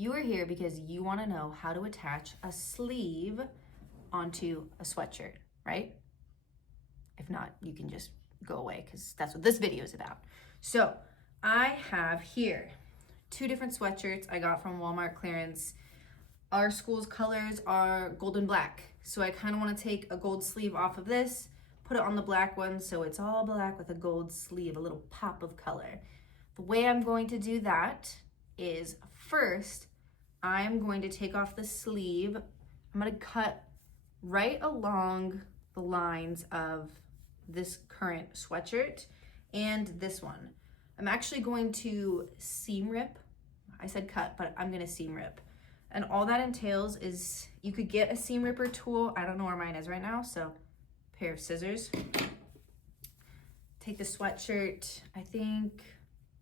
You are here because you want to know how to attach a sleeve onto a sweatshirt, right? If not, you can just go away because that's what this video is about. So I have here 2 different sweatshirts I got from Walmart clearance. Our school's colors are gold and black. So I kind of want to take a gold sleeve off of this, put it on the black one so it's all black with a gold sleeve, a little pop of color. The way I'm going to do that is first, I'm going to take off the sleeve. I'm going to cut right along the lines of this current sweatshirt and this one. I'm actually going to seam rip. I said cut, but I'm going to seam rip. And all that entails is you could get a seam ripper tool. I don't know where mine is right now, so a pair of scissors. Take the sweatshirt, I think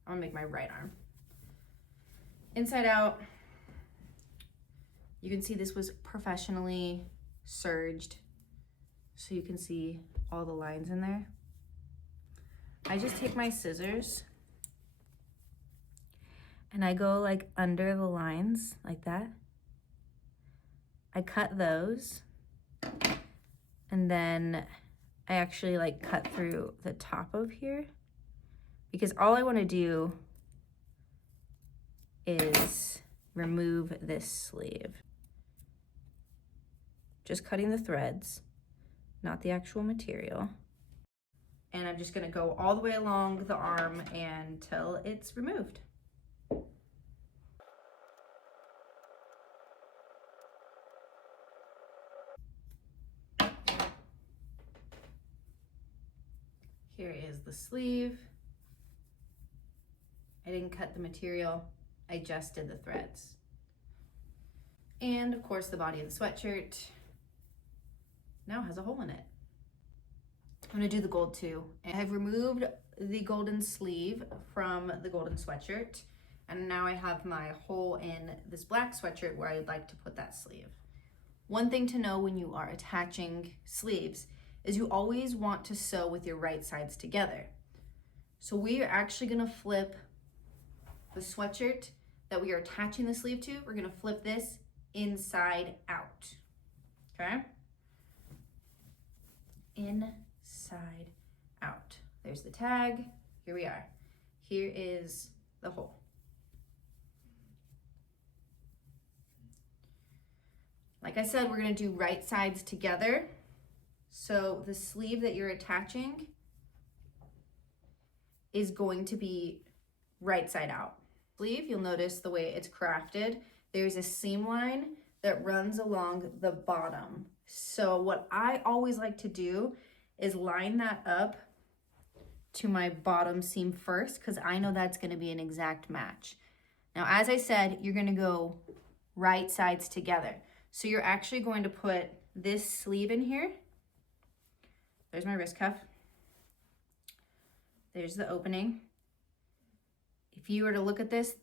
I'm gonna make my right arm. Inside out, you can see this was professionally serged, so you can see all the lines in there. I just take my scissors and I go like under the lines like that. I cut those and then I actually like cut through the top of here because all I want to do is remove this sleeve. Just cutting the threads, not the actual material. And I'm just gonna go all the way along the arm until it's removed. Here is the sleeve. I didn't cut the material, I just did the threads. And of course the body of the sweatshirt now has a hole in it. I'm gonna do the gold too. I've removed the golden sleeve from the golden sweatshirt, and now I have my hole in this black sweatshirt where I'd like to put that sleeve. One thing to know when you are attaching sleeves is you always want to sew with your right sides together. So we are actually gonna flip the sweatshirt that we are attaching the sleeve to. We're gonna flip this inside out, okay? Inside out. There's the tag, here we are. Here is the hole. Like I said, we're gonna do right sides together. So the sleeve that you're attaching is going to be right side out. Sleeve, you'll notice the way it's crafted. There's a seam line that runs along the bottom. So what I always like to do is line that up to my bottom seam first because I know that's gonna be an exact match. Now, as I said, you're gonna go right sides together. So you're actually going to put this sleeve in here. There's my wrist cuff. There's the opening. If you were to look at this,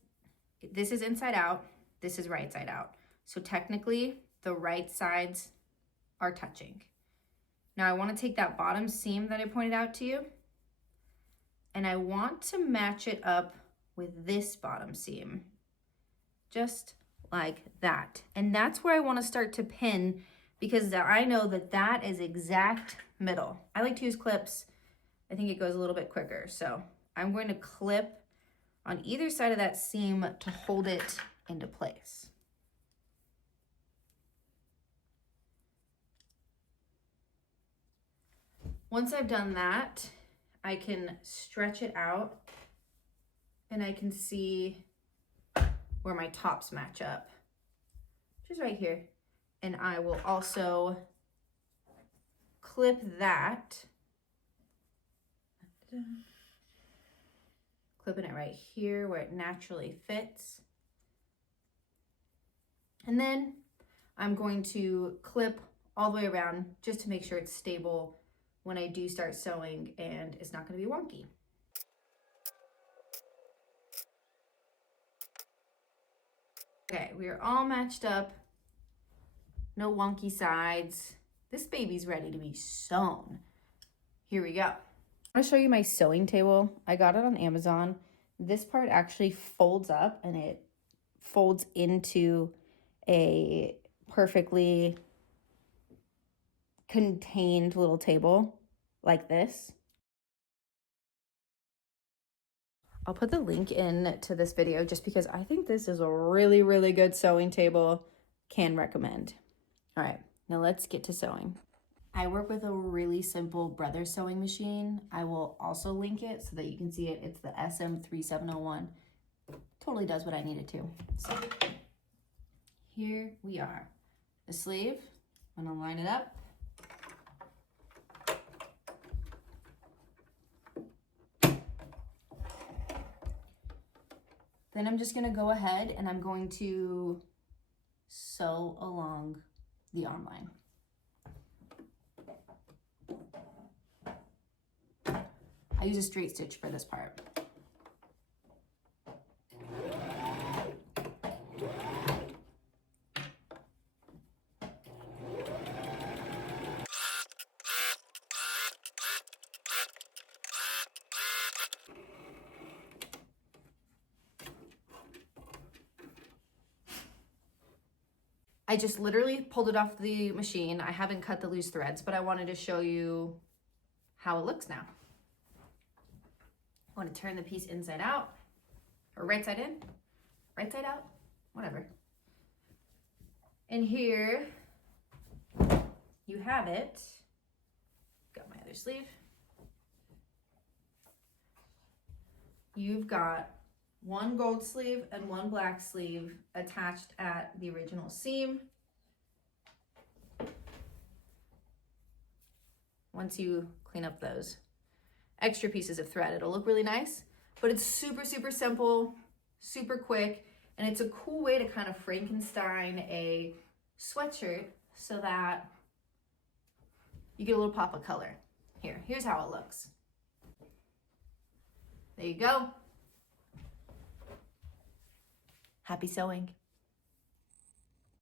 this is inside out, this is right side out. So technically, the right sides are touching. Now I want to take that bottom seam that I pointed out to you, and I want to match it up with this bottom seam, just like that. And that's where I want to start to pin because I know that that is exact middle. I like to use clips. I think it goes a little bit quicker. So I'm going to clip on either side of that seam to hold it into place. Once I've done that, I can stretch it out and I can see where my tops match up, which is right here. And I will also clip that, clipping it right here where it naturally fits. And then I'm going to clip all the way around just to make sure it's stable when I do start sewing and it's not going to be wonky. Okay, we are all matched up. No wonky sides. This baby's ready to be sewn. Here we go. I'm gonna show you my sewing table. I got it on Amazon. This part actually folds up and it folds into a perfectly contained little table like this. I'll put the link in to this video just because I think this is a really, really good sewing table. Can recommend. All right, now let's get to sewing. I work with a really simple brother sewing machine. I will also link it so that you can see it. It's the SM3701. Totally does what I need it to. So here we are. The sleeve, I'm gonna line it up. Then I'm just gonna go ahead and I'm going to sew along the arm line. I use a straight stitch for this part. I just literally pulled it off the machine. I haven't cut the loose threads, but I wanted to show you how it looks now. I want to turn the piece inside out, or right side in, right side out, whatever. And here you have it. Got my other sleeve. You've got one gold sleeve and one black sleeve attached at the original seam. Once you clean up those extra pieces of thread, it'll look really nice, but it's super, super simple, super quick, and it's a cool way to kind of Frankenstein a sweatshirt so that you get a little pop of color. Here's how it looks. There you go. Happy sewing.